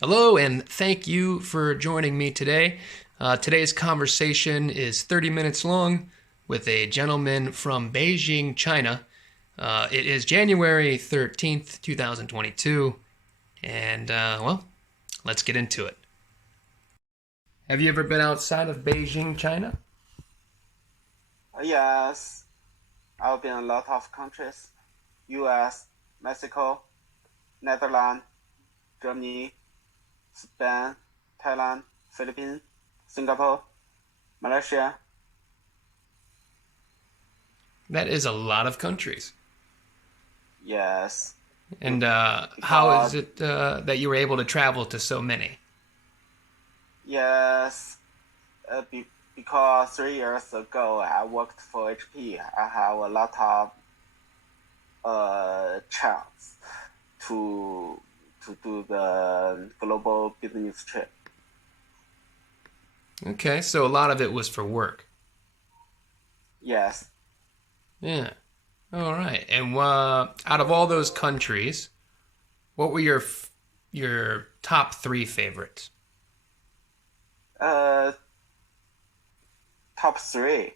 Hello, and thank you for joining me today. Today's conversation is 30 minutes long with a gentleman from Beijing, China. It is January 13th, 2022, and let's get into it. Have you ever been outside of Beijing, China? Yes, I've been a lot of countries: US, Mexico, Netherlands, Germany, Spain, Thailand, Philippines, Singapore, Malaysia. That is a lot of countries. Yes, And how is because it that you were able to travel to so many? yes, because 3 years ago I worked for HP. I have a lot of chance to do the global business trip. Okay, so a lot of it was for work. Yes. Yeah. All right. And out of all those countries, what were your top three favorites? Uh, Top three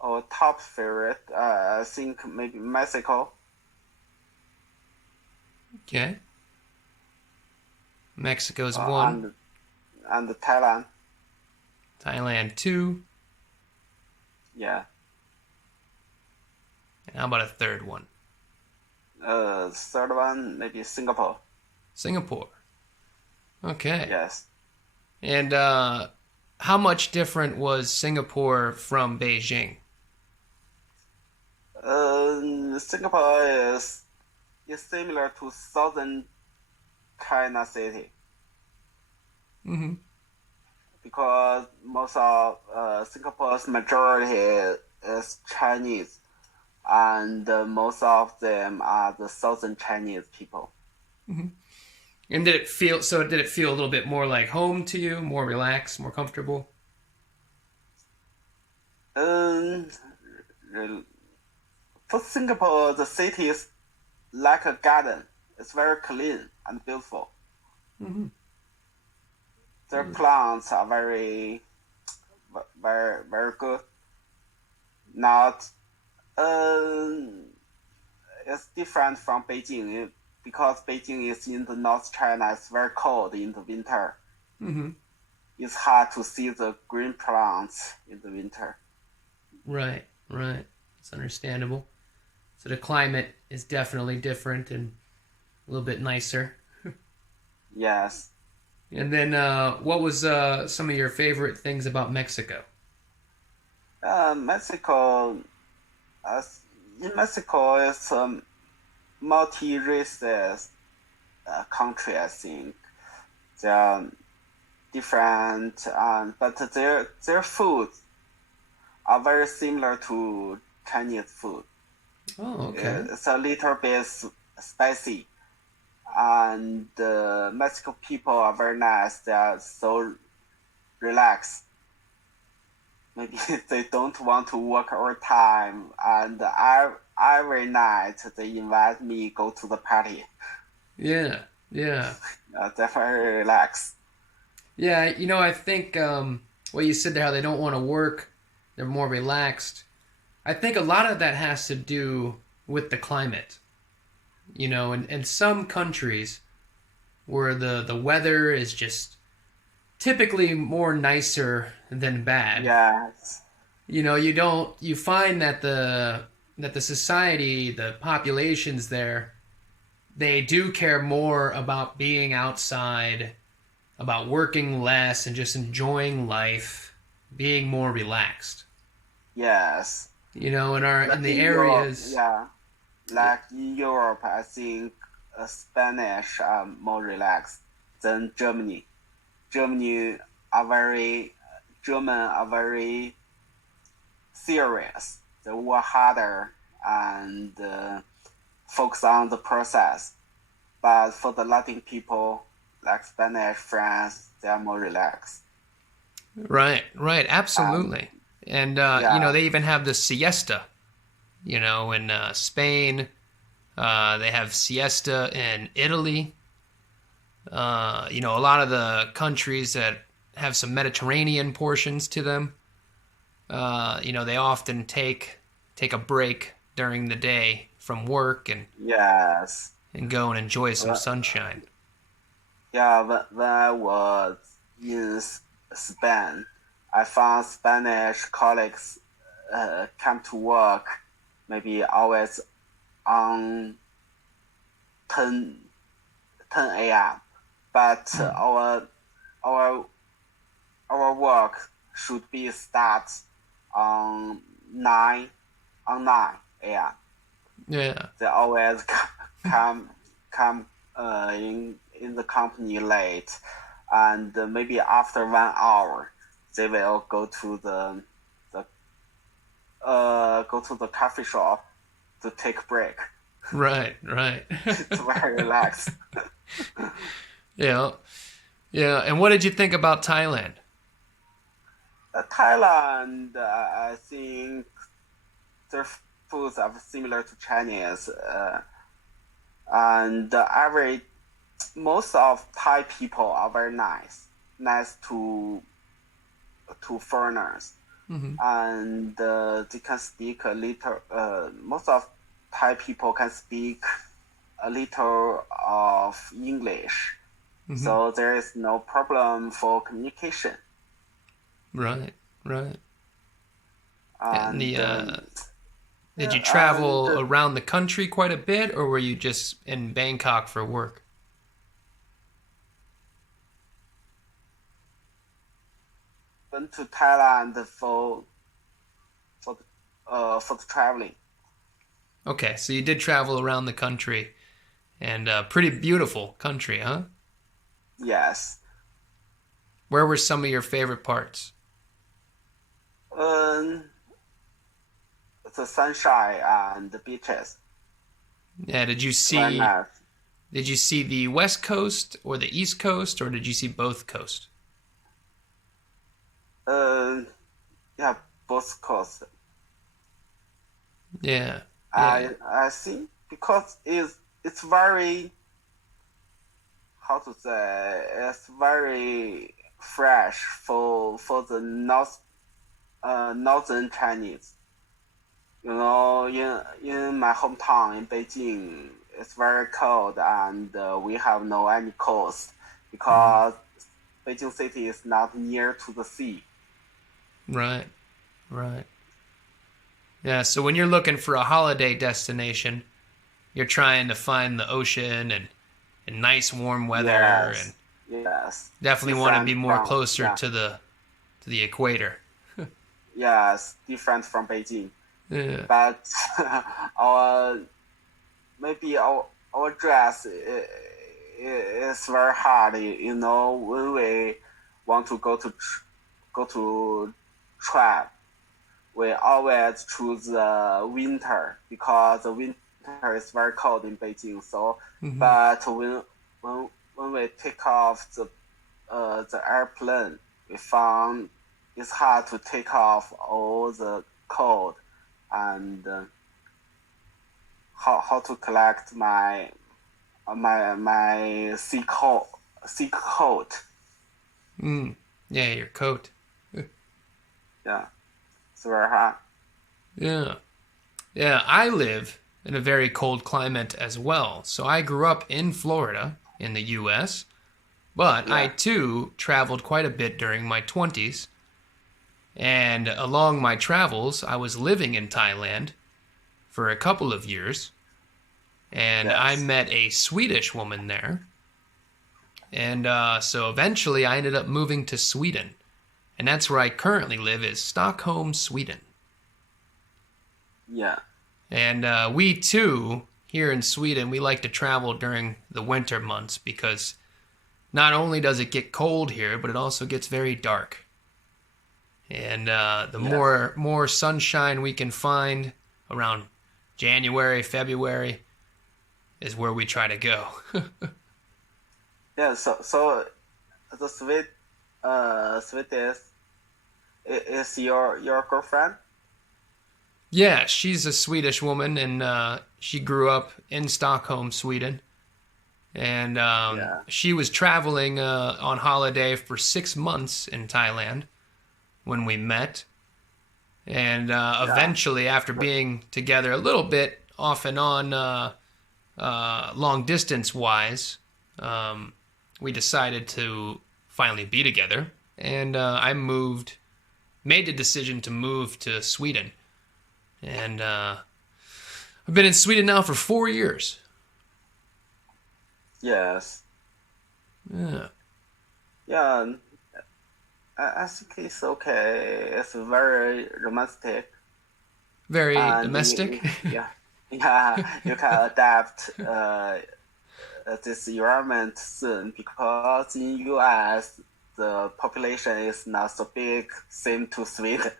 or top favorite. I think maybe Mexico, Okay. Mexico's uh, one, and and Thailand. Thailand two, Yeah. and how about a third one? Third one maybe Singapore. Singapore. Okay. Yes. And how much different was Singapore from Beijing? Singapore is similar to southern China city Mm-hmm. because most of Singapore's majority is Chinese, and most of them are the southern Chinese people. Mm-hmm. And did it feel a little bit more like home to you, more relaxed, more comfortable? Um, Rel- for Singapore, the city is like a garden. It's very clean and beautiful. Mm-hmm. Their plants are very good. Not, um, it's different from Beijing because Beijing is in the North China. It's very cold in the winter. Mm-hmm. It's hard to see the green plants in the winter. Right, right. It's understandable. So the climate is definitely different and a little bit nicer. Yes. And then, what was some of your favorite things about Mexico? Mexico, as in Mexico, it's a multi-races country. I think they are different, but their food are very similar to Chinese food. Oh, okay. It's a little bit spicy, and Mexico people are very nice. They are so relaxed. Maybe they don't want to work overtime, and every night they invite me go to the party. Yeah, yeah, They're very relaxed. yeah. I think what you said there, how they don't want to work, they're more relaxed. I think a lot of that has to do with the climate. In some countries where the weather is just typically more nicer than bad. Yes, You find that the society, the populations there, they do care more about being outside, about working less and just enjoying life, being more relaxed. yes. In Like the in Europe, areas. yeah. Like in Europe, I think Spanish are more relaxed than Germany. Germany are very German are very serious. They work harder and focus on the process. But for the Latin people, like Spanish, French, they are more relaxed. Right, right, And absolutely. And yeah, they even have the siesta, in Spain, They have Siesta in Italy. A lot of the countries that have some Mediterranean portions to them, they often take a break during the day from work Yes. and go and enjoy some sunshine. Yeah, when I was in Spain, I found Spanish colleagues come to work maybe always on 10 a.m. But our work should be start on 9 a.m. Yeah. They always come in the company late, and maybe after 1 hour they will go to the coffee shop to take break. Right. It's very relaxed. Yeah. And what did you think about Thailand? Thailand, I think their foods are similar to Chinese, and most of Thai people are very nice to foreigners, and they can speak a little. Most of Thai people can speak a little of English, so there is no problem for communication. Right. And did you travel around the country quite a bit, or were you just in Bangkok for work? went to Thailand for the traveling. Okay, so you did travel around the country, and pretty beautiful country, huh? Yes. Where were some of your favorite parts? The sunshine and the beaches. Yeah, did you see the West Coast or the East Coast, or did you see both coasts? Yeah, both coasts. Yeah. I see, because it's very, how to say, it's very fresh for the northern Chinese. In my hometown in Beijing, it's very cold, and we have no any coast because Beijing city is not near to the sea. Right. Yeah, so when you're looking for a holiday destination, you're trying to find the ocean and nice warm weather, Yes. Definitely want to be more closer to the equator. Yes, different from Beijing. Yeah. But our dress is very hard. When we want to go to trap, we always choose winter because the winter is very cold in Beijing. So, but when we take off the airplane, we found it's hard to take off all the cold, and how to collect my sea coat. Yeah, your coat. Yeah, it's very hard. Yeah, I live in a very cold climate as well. So I grew up in Florida in the U.S., but I too traveled quite a bit during my 20s. And along my travels, I was living in Thailand for a couple of years. And I met a Swedish woman there. And so eventually I ended up moving to Sweden. And that's where I currently live, is Stockholm, Sweden. Yeah. And we too, here in Sweden, we like to travel during the winter months because not only does it get cold here, but it also gets very dark. And the more sunshine we can find around January, February is where we try to go. Yeah, so the Swedish is your girlfriend? Yeah, she's a Swedish woman, and she grew up in Stockholm, Sweden. And she was traveling on holiday for 6 months in Thailand when we met. And eventually, after being together a little bit off and on, long distance wise, we decided to finally be together. And I made the decision to move to Sweden. And I've been in Sweden now for 4 years. Yes. Yeah. Yeah. I think it's okay. It's very romantic. Very And domestic. yeah, you can adapt this environment soon because in US the population is not so big, same to Sweden.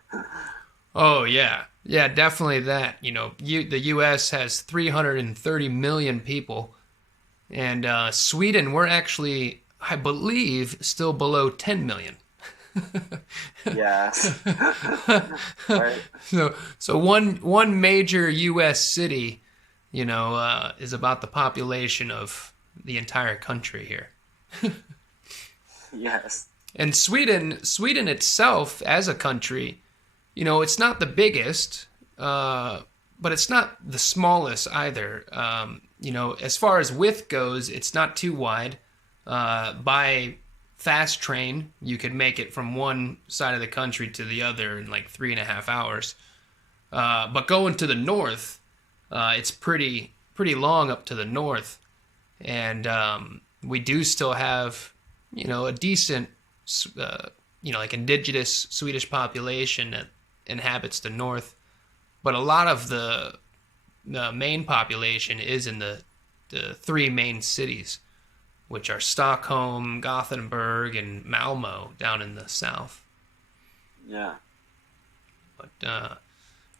Oh, yeah. Yeah, definitely that. You know, the U.S. has 330 million people. And Sweden, we're actually, I believe, still below 10 million. Yes. Right. So one major U.S. city, you know, is about the population of the entire country here. Yes. And Sweden itself as a country, you know, it's not the biggest, but it's not the smallest either. You know, as far as width goes, it's not too wide. By fast train, you could make it from one side of the country to the other in like 3.5 hours. But going to the north, it's pretty long up to the north, and we do still have, you know, a decent, you know, like indigenous Swedish population that inhabits the north, but a lot of the main population is in the three main cities, which are Stockholm, Gothenburg, and Malmo down in the south. Yeah. But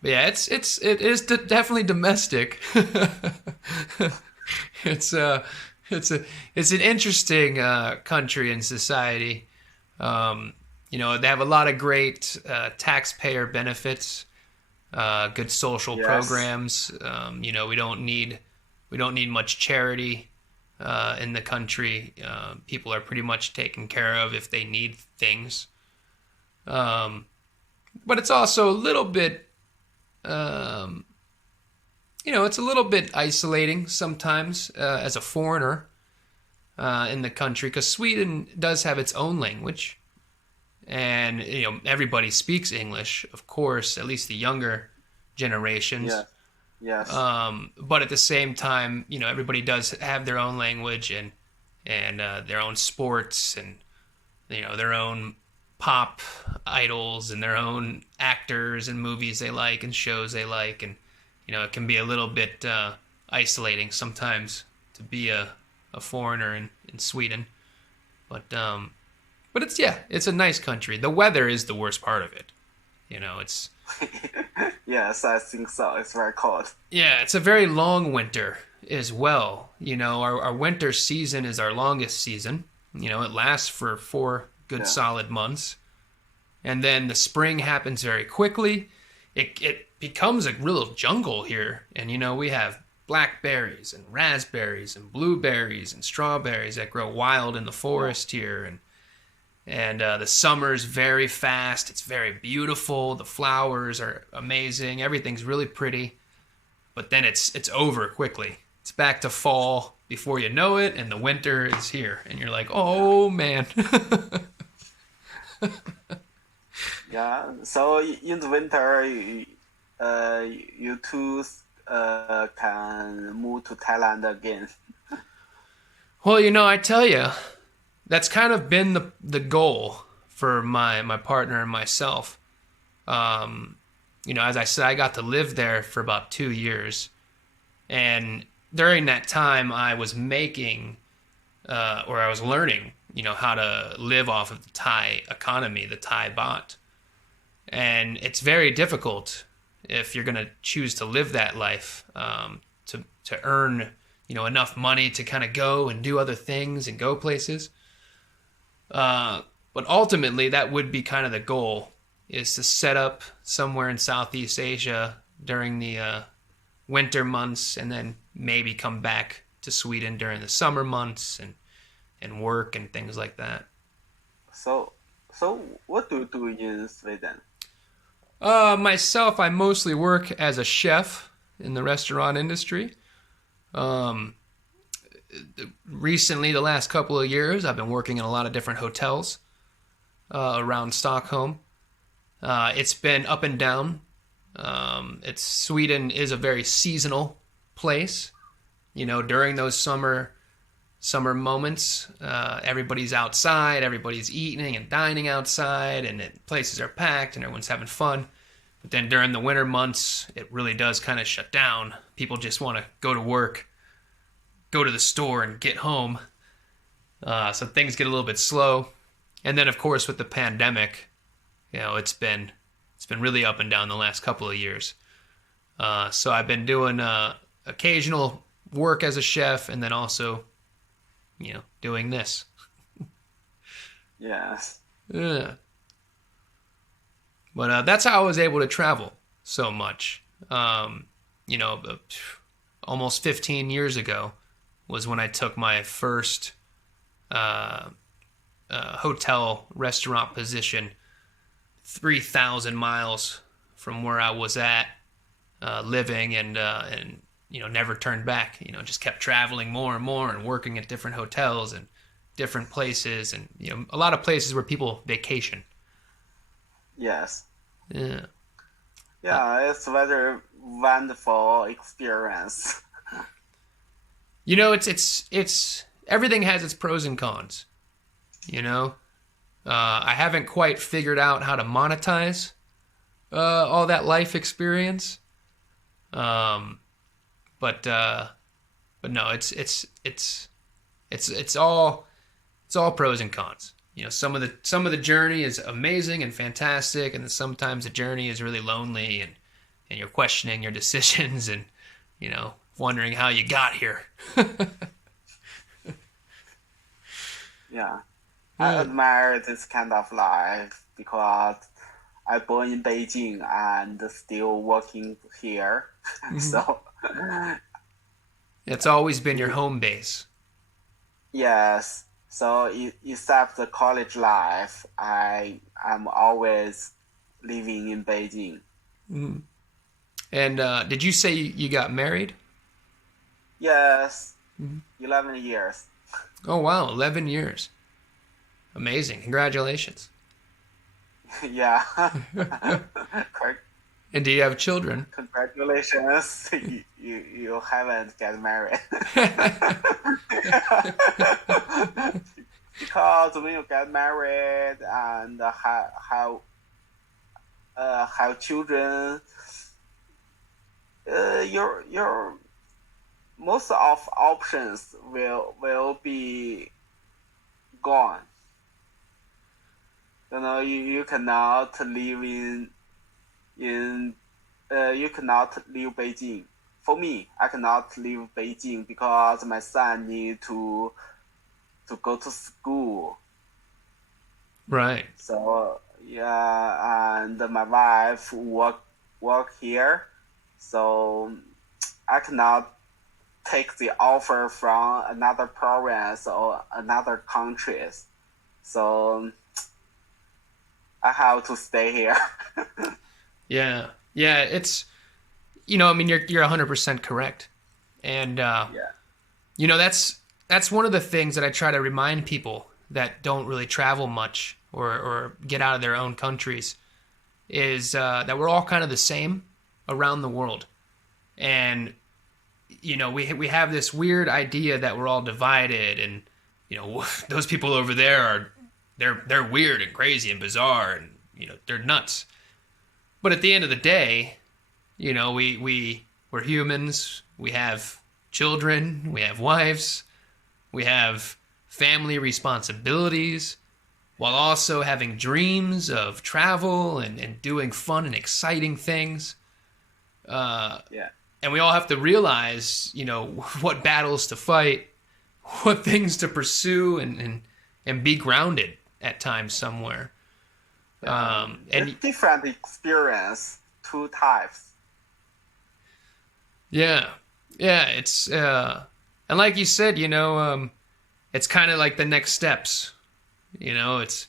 yeah, it is definitely domestic. It's an interesting country and society. You know, they have a lot of great taxpayer benefits, good social programs. You know, we don't need much charity in the country. People are pretty much taken care of if they need things. But it's also a little bit, you know, it's a little bit isolating sometimes as a foreigner in the country, because Sweden does have its own language. And, you know, everybody speaks English, of course, at least the younger generations. Yeah. Yes. But at the same time, you know, everybody does have their own language and their own sports and, you know, their own pop idols and their own actors and movies they like and shows they like. And, you know, it can be a little bit isolating sometimes to be a foreigner in Sweden. But it's a nice country. The weather is the worst part of it. You know, it's... Yes, I think so. It's very cold. Yeah, it's a very long winter as well. You know, our winter season is our longest season. You know, it lasts for 4 good solid months. And then the spring happens very quickly. It becomes a real jungle here. And, you know, we have blackberries and raspberries and blueberries and strawberries that grow wild in the forest here. And the summer's very fast. It's very beautiful. The flowers are amazing. Everything's really pretty. But then it's over quickly. It's back to fall before you know it, and the winter is here. And you're like, oh, man. Yeah. So in the winter, you two can move to Thailand again. Well, you know, I tell you, that's kind of been the goal for my partner and myself. You know, as I said, I got to live there for about 2 years. And during that time, I was making, or I was learning, you know, how to live off of the Thai economy, the Thai baht. And it's very difficult if you're going to choose to live that life, to earn, you know, enough money to kind of go and do other things and go places. But ultimately, that would be kind of the goal, is to set up somewhere in Southeast Asia during the winter months and then maybe come back to Sweden during the summer months and work and things like that. So what do you do in Sweden? Myself, I mostly work as a chef in the restaurant industry. Recently, the last couple of years, I've been working in a lot of different hotels around Stockholm. It's been up and down. Sweden is a very seasonal place. You know, during those summer moments, everybody's outside, everybody's eating and dining outside, and places are packed and everyone's having fun. But then during the winter months, it really does kind of shut down. People just want to go to work, go to the store, and get home. So things get a little bit slow. And then, of course, with the pandemic, you know, it's been really up and down the last couple of years. So I've been doing occasional work as a chef, and then also, you know, doing this. Yes. Yeah. But that's how I was able to travel so much. You know, almost 15 years ago was when I took my first hotel restaurant position 3,000 miles from where I was at living, and you know, never turned back. You know, just kept traveling more and more and working at different hotels and different places, and you know, a lot of places where people vacation. Yes. Yeah. Yeah, it's a very wonderful experience. You know, it's everything has its pros and cons. You know, I haven't quite figured out how to monetize all that life experience. But no, it's all pros and cons. You know, some of the journey is amazing and fantastic, and then sometimes the journey is really lonely, and you're questioning your decisions, and you know, wondering how you got here. Yeah, I admire this kind of life because I born in Beijing and still working here. So it's always been your home base. yes. So except the college life, I am always living in Beijing. Mm. And did you say you got married? Yes, Mm-hmm. 11 years. Oh wow, 11 years. Amazing. Congratulations. Yeah. And do you have children? Congratulations. You haven't get married. Because when you get married and have children, your most of options will be gone. You know, you cannot live you cannot leave Beijing. For me, I cannot leave Beijing because my son need to go to school. Right. So yeah, and my wife work here, so I cannot take the offer from another province or another countries. So I have to stay here. Yeah. Yeah, it's, you know, I mean, you're 100% correct. And, you know, that's one of the things that I try to remind people that don't really travel much or get out of their own countries is that we're all kind of the same around the world. And, you know, we have this weird idea that we're all divided, and, you know, those people over there they're weird and crazy and bizarre, and, you know, they're nuts. But at the end of the day, you know, we're humans. We have children. We have wives. We have family responsibilities, while also having dreams of travel and doing fun and exciting things. And we all have to realize, you know, what battles to fight, what things to pursue, and be grounded at times somewhere. And different experience, two types. Yeah. Yeah, it's and like you said, it's kind of like the next steps. It's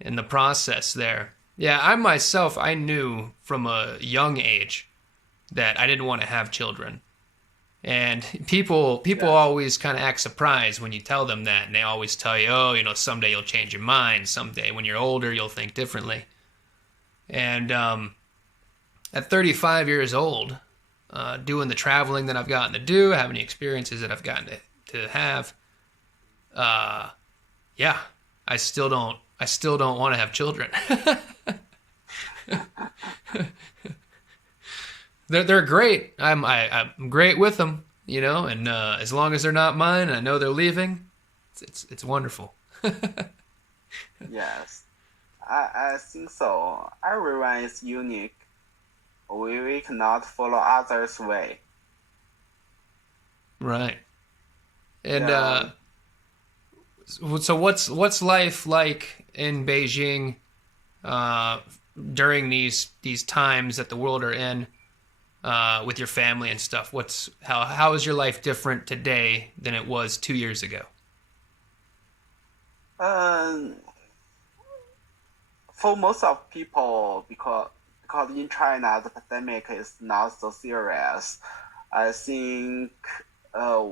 in the process there. Yeah, I myself, I knew from a young age that I didn't want to have children. And people Yes. always kind of act surprised when you tell them that, and they always tell you, "Oh, someday you'll change your mind. Someday when you're older, you'll think differently." And at 35 years old, doing the traveling that I've gotten to do, having the experiences that I've gotten to have, uh, yeah, I still don't want to have children. They're great. I'm great with them, and as long as they're not mine, and I know they're leaving. It's wonderful. Yes. I think so. Everyone is unique. We cannot follow others' way. Right. And Yeah. so what's life like in Beijing uh, during these times that the world are in with your family and stuff? How is your life different today than it was 2 years ago? Um, for most of people, because in China the pandemic is not so serious, I think uh,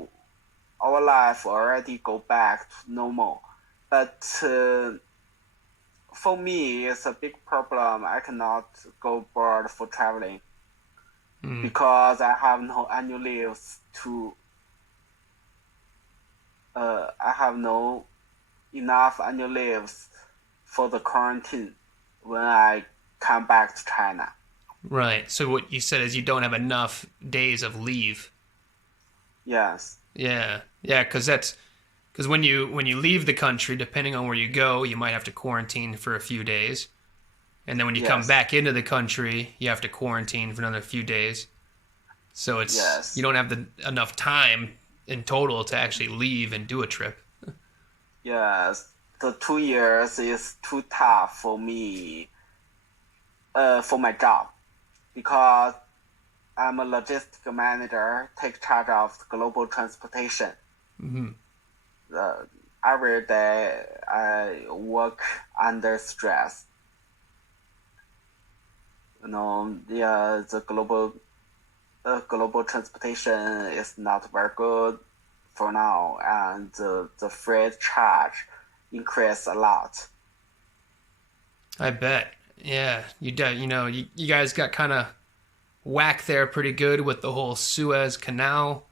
our life already go back to normal. But for me, it's a big problem. I cannot go abroad for traveling Mm, because I have no annual leaves to. I have no enough annual leaves for the quarantine when I come back to China. right. So what you said is you don't have enough days of leave. Yes, Yeah, yeah, because when you leave the country, depending on where you go, you might have to quarantine for a few days, and then when you come yes, back into the country, you have to quarantine for another few days. So you yes, don't have enough time in total to actually leave and do a trip. yes. The 2 years is too tough for me, for my job, because I'm a logistic manager, take charge of the global transportation. Hmm. Uh, every day I work under stress. Yeah, the global transportation is not very good for now, and the freight charge increased a lot. I bet. Yeah, you guys got kind of whacked there pretty good with the whole Suez Canal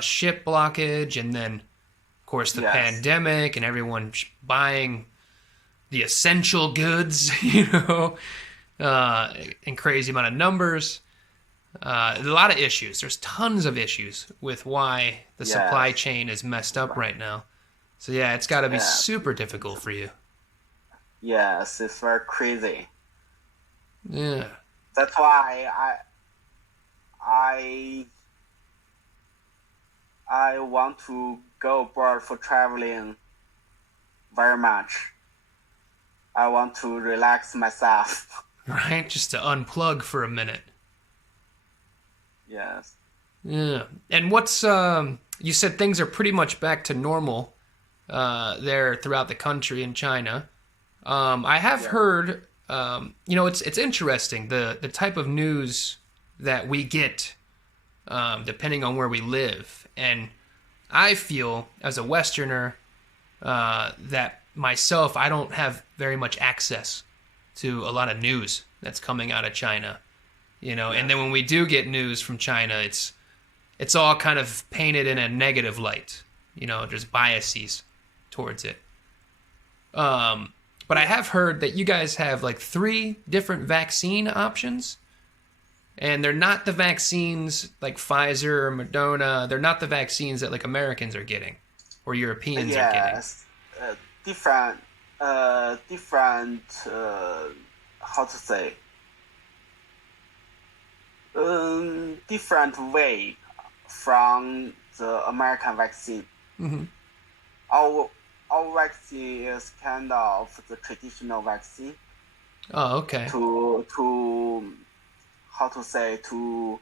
ship blockage, and then of course the Yes, pandemic and everyone buying the essential goods, in crazy amount of numbers. A lot of issues. There's tons of issues with why the supply yes, chain is messed up right now. So yeah, it's got to be yeah, super difficult for you. yes. It's very crazy. Yeah. That's why I I want to go abroad for traveling very much. I want to relax myself. Right? Just to unplug for a minute. Yes. Yeah. And you said things are pretty much back to normal there throughout the country in China. I have Yeah. heard, it's interesting the type of news that we get depending on where we live. And I feel as a Westerner that myself, I don't have very much access to a lot of news that's coming out of China. And then Yes. when we do get news from China, it's all kind of painted in a negative light. There's biases towards it. But I have heard that you guys have like 3 different vaccine options, and they're not the vaccines like Pfizer or Moderna. They're not the vaccines that like Americans are getting or Europeans are getting. Yes. Different. Different. How to say? Different way from the American vaccine. Hmm. Our our vaccine is kind of the traditional vaccine Oh, okay. to how to say, to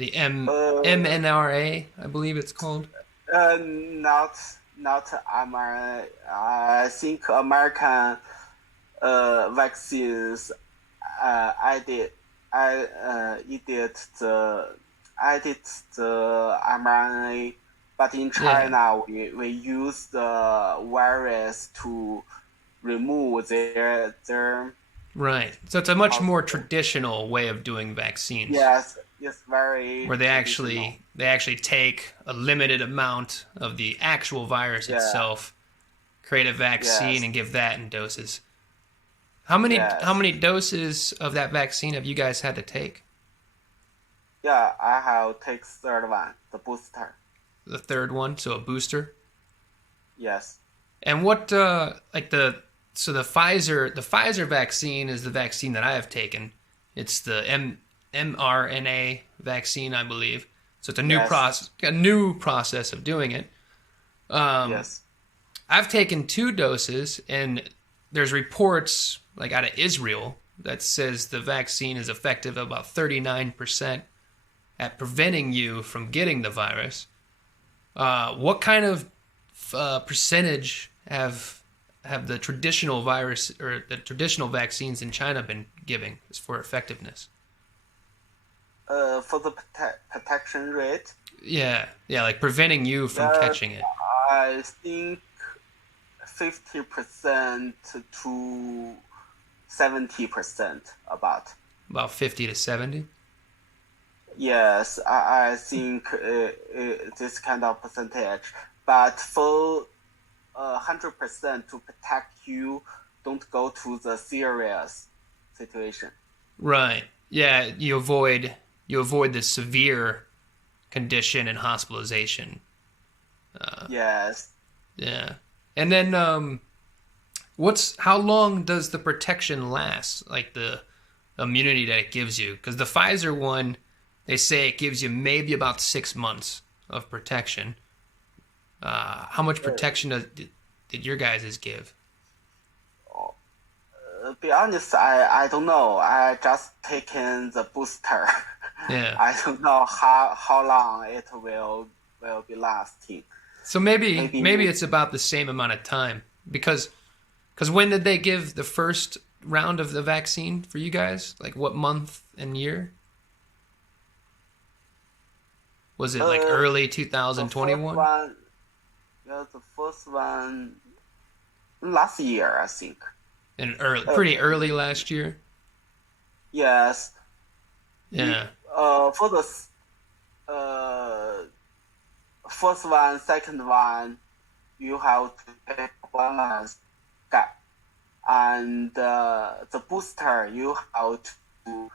The Uh, mNRA, I believe it's called. not mRNA. I think American vaccines added added the mRNA, but in Yeah, China we use the virus to remove their right. So it's a much how to more say. traditional way of doing vaccines, Yes, it's very where they traditional. actually take a limited amount of the actual virus Yeah, itself, create a vaccine, yes, and give that in doses. How yes. many doses of that vaccine have you guys had to take? Yeah, I have take third one, the booster. The third one, so a booster. Yes, And what like the Pfizer vaccine is the vaccine that I have taken. It's the mRNA vaccine, I believe. So it's yes, a new process of doing it. Um, yes. I've taken 2 doses, and there's reports like out of Israel that says the vaccine is effective about 39% at preventing you from getting the virus. What kind of percentage have the traditional virus or the traditional vaccines in China been giving for effectiveness? For the protection rate, Yeah, yeah, like preventing you from yeah, catching it. I think 50% to 70% about. About 50 to 70. Yes, I think this kind of percentage. But for 100% to protect you, don't go to the serious situation. Right. Yeah, you avoid the severe condition and hospitalization. Yes. Yeah. And then what's how long does the protection last? Like the immunity that it gives you? Because the Pfizer one, they say it gives you maybe about 6 months of protection. How much protection did your guys' give? Be honest, I don't know. I just taken the booster. Yeah. I don't know how long it will be lasting. So Maybe maybe it's about the same amount of time because when did they give the first round of the vaccine for you guys? Like what month and year? Was it like uh early the first 2021? one, yeah, the first one last year I think. And early, Uh, pretty early last year. yes, you Yeah. for the uh first one, second one, you have to take 1 month gap, and the booster you have to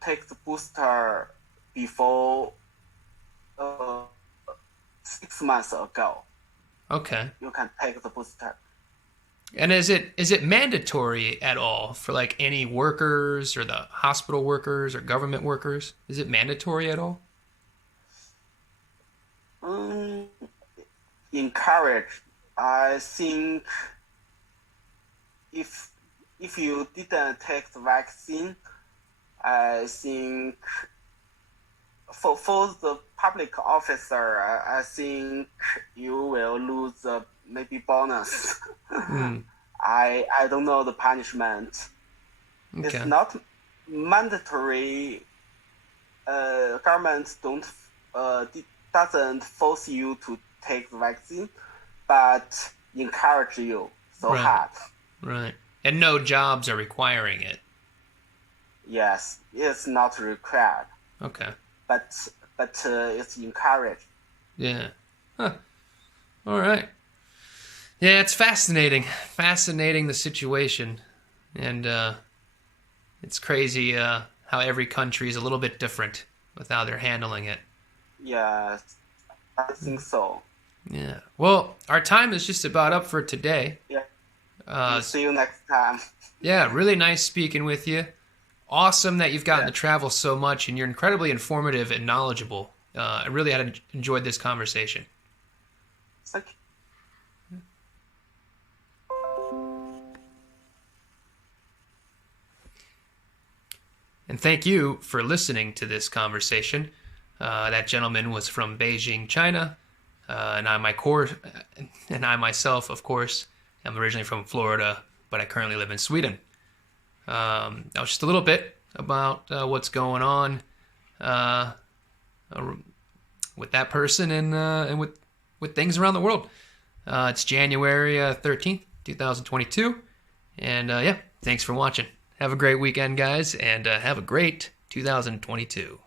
take the booster before uh, 6 months ago. Okay. You can take the booster. And is it mandatory at all for like any workers or the hospital workers or government workers? Is it mandatory at all? Um, encourage. I think if if you didn't take the vaccine, I think for the public officer, I think you will lose maybe bonus. Hmm. I don't know the punishment. It's Okay. not mandatory. Government don't doesn't force you to take the vaccine, but encourage you so Right. hard. Right. And no jobs are requiring it. Yes, it's not required, Okay. but it's encouraged. Yeah. Huh. All right. Yeah, it's fascinating. Fascinating the situation. And it's crazy how every country is a little bit different with how they're handling it. Yes, I think so. Yeah. Well, our time is just about up for today. Yeah. Uh, See you next time. yeah, really nice speaking with you. Awesome that you've gotten Yeah. to travel so much and you're incredibly informative and knowledgeable. I really had enjoyed this conversation. Thank you. And thank you for listening to this conversation. That gentleman was from Beijing, China, and I myself, of course, am originally from Florida, but I currently live in Sweden. That was just a little bit about what's going on with that person and with things around the world. It's January 13th, 2022, and yeah, thanks for watching. Have a great weekend, guys, and have a great 2022.